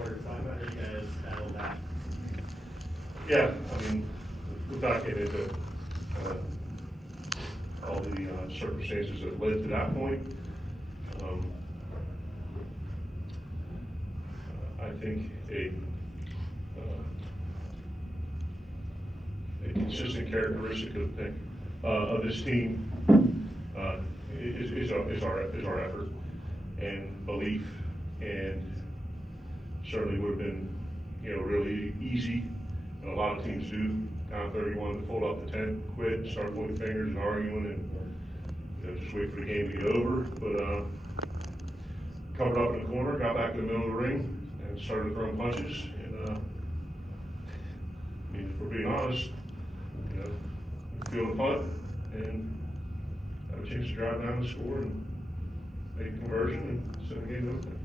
quarters. Talk about how you guys battled that. Yeah, I mean, without getting into all the circumstances that led to that point, I think a consistent characteristic of this team is our effort and belief, and certainly would have been really easy. And a lot of teams do down 31 to fold up the tent, quit, start pointing fingers and arguing, and just wait for the game to get over. But covered up in the corner, got back in the middle of the ring, and started throwing punches. And I mean, if we're being honest, field a punt and have a chance to drive down the score and make a conversion and send the game over.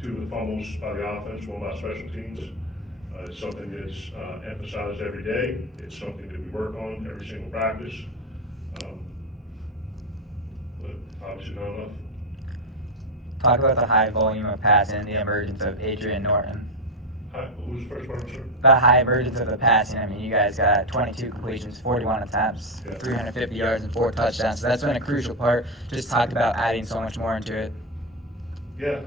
Two of the fumbles by the offense, one by special teams. It's something that's emphasized every day. It's something that we work on every single practice. But obviously not enough. Talk about the high volume of passing and the emergence of Adrian Norton. What was the first part, sir? The high emergence of the passing. I mean, you guys got 22 completions, 41 attempts, 350 yards, and 4 touchdowns. So that's been a crucial part. Just talk about adding so much more into it. Yeah,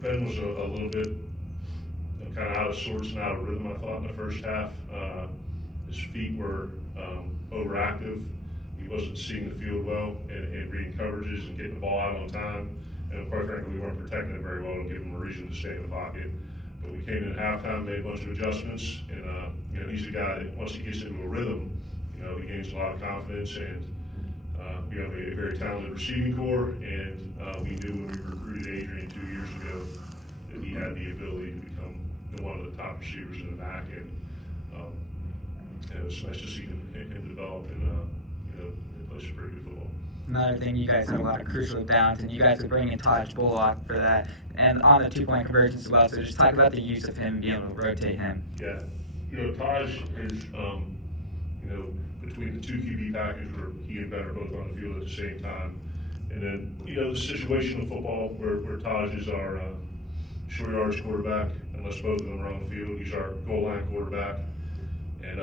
Ben was a little bit kind of out of sorts and out of rhythm, I thought, in the first half. His feet were overactive. He wasn't seeing the field well and reading coverages and getting the ball out on time. And quite frankly, we weren't protecting it very well and giving him a reason to stay in the pocket. But we came in at halftime, made a bunch of adjustments, and he's a guy that once he gets into a rhythm, he gains a lot of confidence. And we have a very talented receiving corps, and we knew when we recruited Adrian 2 years ago that he had the ability to become one of the top receivers in the back. And it was nice to see him develop and play some pretty good football. Another thing, you guys had a lot of crucial downs, and you guys would bring in Taj Bullock for that, and on the 2-point conversions as well. So just talk about the use of him, being able to rotate him. Yeah, Taj is, between the two QB package where he and Ben are both on the field at the same time, and then the situational football where Taj is our short yards quarterback, unless both of them are on the field. He's our goal line quarterback, and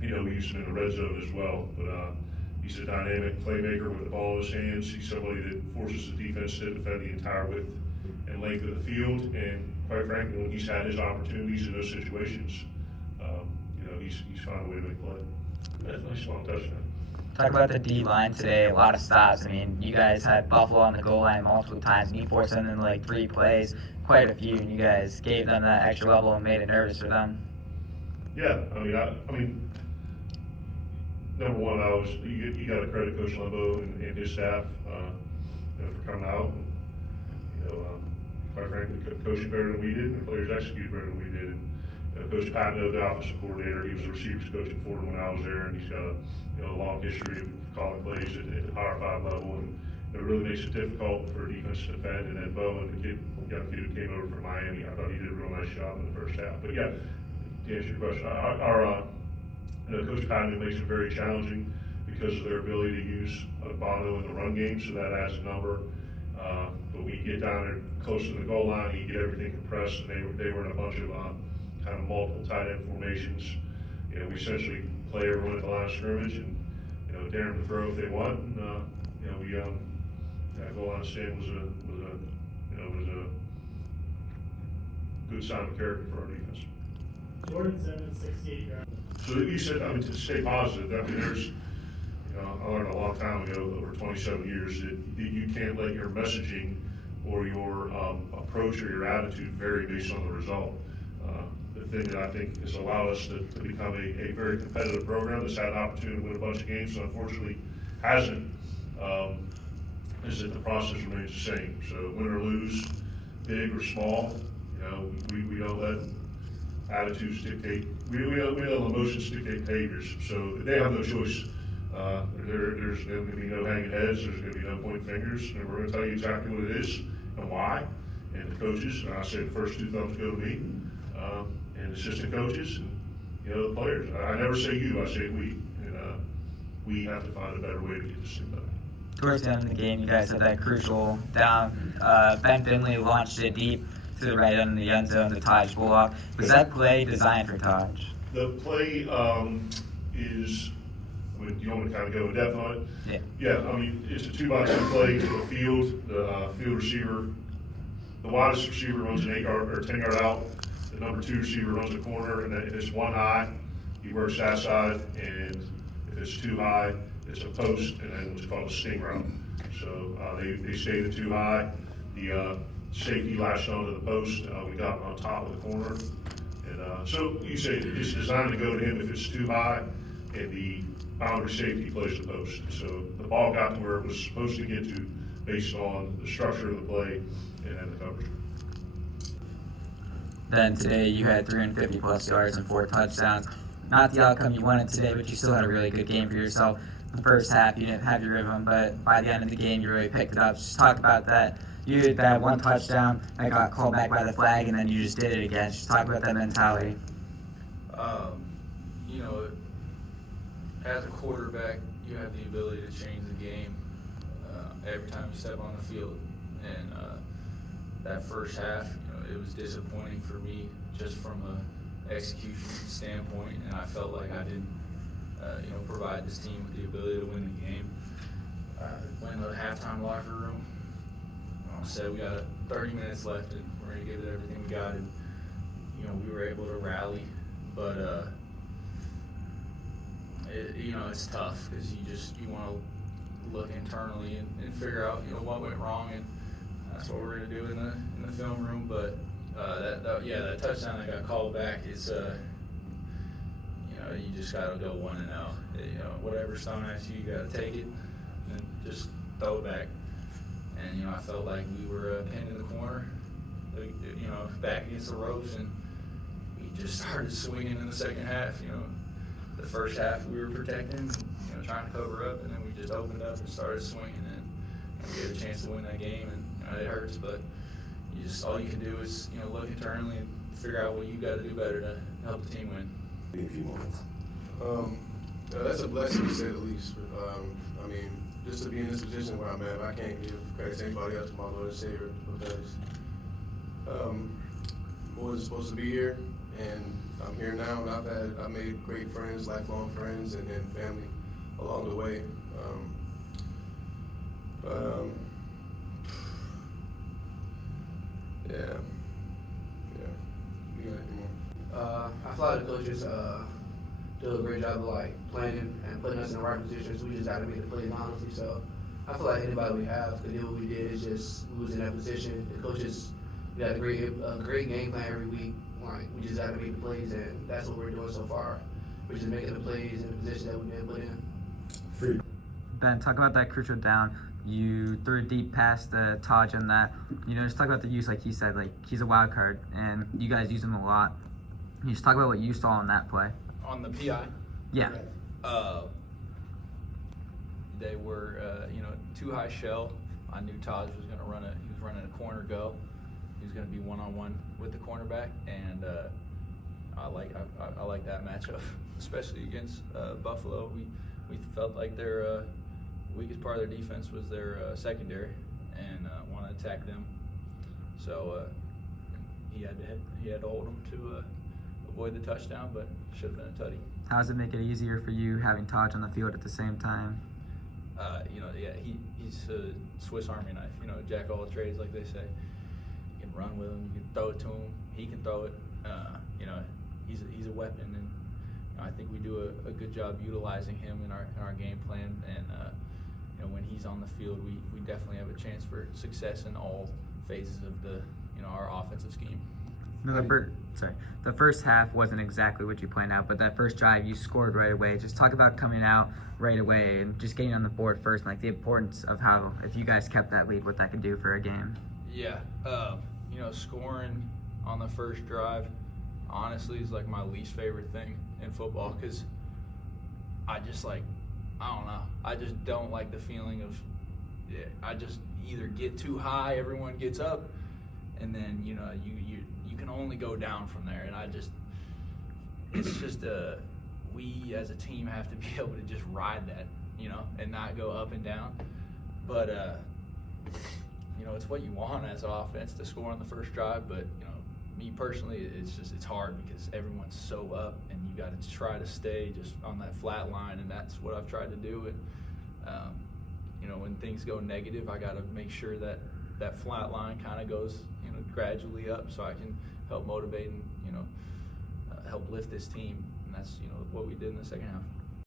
we use him in the red zone as well. But he's a dynamic playmaker with the ball in his hands. He's somebody that forces the defense to defend the entire width and length of the field. And quite frankly, when he's had his opportunities in those situations, he's found a way to make play. That's a nice long touchdown. Talk about the D-line today, a lot of stops. I mean, you guys had Buffalo on the goal line multiple times, and you forced them in like 3 plays, quite a few, and you guys gave them that extra level and made it nervous for them. Yeah, I mean, number one, you got to credit Coach Limbo and his staff for coming out. And, quite frankly, coaching better than we did, and the players executed better than we did. And, Coach Patno, the offensive coordinator, he was the receivers coach at Fordham when I was there, and he's got a long history of calling plays at the Power 5 level, and it really makes it difficult for a defense to defend. And then Bowen, the kid who came over from Miami, I thought he did a real nice job in the first half. But yeah, to answer your question, Coach Patno makes it very challenging because of their ability to use Bono in the run game, so that adds a number. But when you get down there close to the goal line, you get everything compressed, and they were in a bunch of kind of multiple tight end formations. We essentially play everyone at the line of scrimmage, and dare them to throw if they want. And that goal line stand was a good sign of character for our defense. Jordan Simmons, 68 yards. So you said, to stay positive. There's, I learned a long time ago, over 27 years, that you can't let your messaging or your approach or your attitude vary based on the result. The thing that I think has allowed us to become a very competitive program that's had an opportunity to win a bunch of games, so unfortunately hasn't, is that the process remains the same. So win or lose, big or small, we don't let attitudes dictate. We don't let emotions dictate behaviors. So they have no choice. There's going to be no hanging heads. There's going to be no pointing fingers. And we're going to tell you exactly what it is and why. And the coaches, and I say the first 2 thumbs go to me, and assistant coaches, and the players. I never say you. I say we. And we have to find a better way to get this thing done. towards the end of the game, you guys had that crucial down. Ben Finley launched it deep to the right end of the end zone to Taj Bullock. Was that play designed for Taj? The play is, I mean, do you want me to kind of go in depth on it? Yeah. Yeah, I mean, it's a 2x2 play to the field. The field receiver, the widest receiver runs an 8-yard or 10-yard out. The number 2 receiver runs a corner, and if it's one high, he works that side, and if it's too high, it's a post, and then what's called a sting route. So they stayed at too high. The safety latched onto the post. We got him on top of the corner. And so you say it's designed to go to him if it's too high, and the boundary safety plays the post. So the ball got to where it was supposed to get to based on the structure of the play and then the coverage. Then today you had 350 plus yards and 4 touchdowns. Not the outcome you wanted today, but you still had a really good game for yourself. The first half you didn't have your rhythm, but by the end of the game you really picked it up. Just talk about that. You had that one touchdown that got called back by the flag, and then you just did it again. Just talk about that mentality. You know, as a quarterback, you have the ability to change the game every time you step on the field. And that first half, you know, it was disappointing for me just from a execution standpoint, and I felt like I didn't, provide this team with the ability to win the game. Went in the halftime locker room. Said we got 30 minutes left, and we're gonna give it everything we got, and we were able to rally, but it's tough because you want to look internally and figure out what went wrong, and that's what we're gonna do in the film room. But that touchdown that got called back is you just gotta go 1-0. Whatever's thrown at you, you gotta take it and just throw it back. And I felt like we were pinned in the corner, back against the ropes, and we just started swinging in the second half. The first half we were protecting, trying to cover up, and then we just opened up and started swinging, and we had a chance to win that game. And it hurts, but all you can do is look internally and figure out what you got to do better to help the team win. In a few moments. That's a blessing to say the least. Just to be in this position where I'm at, I can't give credit to anybody else but my Lord and Savior, because I wasn't supposed to be here, and I'm here now, and I've made great friends, lifelong friends, and then family along the way. Yeah. You got any more? I feel like the coaches do a great job of planning and putting us in the right positions. We just got to make the plays, honestly. So I feel like anybody we have could do what we did. It's just we was in that position. The coaches, we had a great game plan every week. We just got to make the plays, and that's what we're doing so far. We're just making the plays in the position that we've been put in. Ben, talk about that crucial down. You threw a deep pass to Taj on that. Just talk about the use, like he said, he's a wild card, and you guys use him a lot. Can you just talk about what you saw on that play? On the PI? Yeah. They were, too high shell. I knew Taj was going to he was running a corner go. He was going to be one-on-one with the cornerback, and I like that matchup, especially against Buffalo. We felt like their weakest part of their defense was their secondary, and want to attack them. So he had to hold them to avoid the touchdown, but should have been a tutty. How does it make it easier for you having Taj on the field at the same time? He's a Swiss Army knife. Jack of all trades, like they say. You can run with him, you can throw it to him, he can throw it. He's a weapon, and I think we do a good job utilizing him in our game plan. And when he's on the field, we definitely have a chance for success in all phases of our offensive scheme. No, the first half wasn't exactly what you planned out, but that first drive you scored right away. Just talk about coming out right away and just getting on the board first, and the importance of how, if you guys kept that lead, what that could do for a game. Yeah, scoring on the first drive, honestly, is my least favorite thing in football, because I don't know. I just don't like the feeling of, I just either get too high, everyone gets up, and then you can only go down from there. And it's just we as a team have to be able to just ride that, and not go up and down. But you know, it's what you want as an offense to score on the first drive. But you know, me personally, it's hard because everyone's so up, and you got to try to stay just on that flat line, and that's what I've tried to do. And you know, when things go negative, I got to make sure that that flat line kind of goes, you know, gradually up, so I can help motivate and, you know, help lift this team. And that's, you know, what we did in the second half.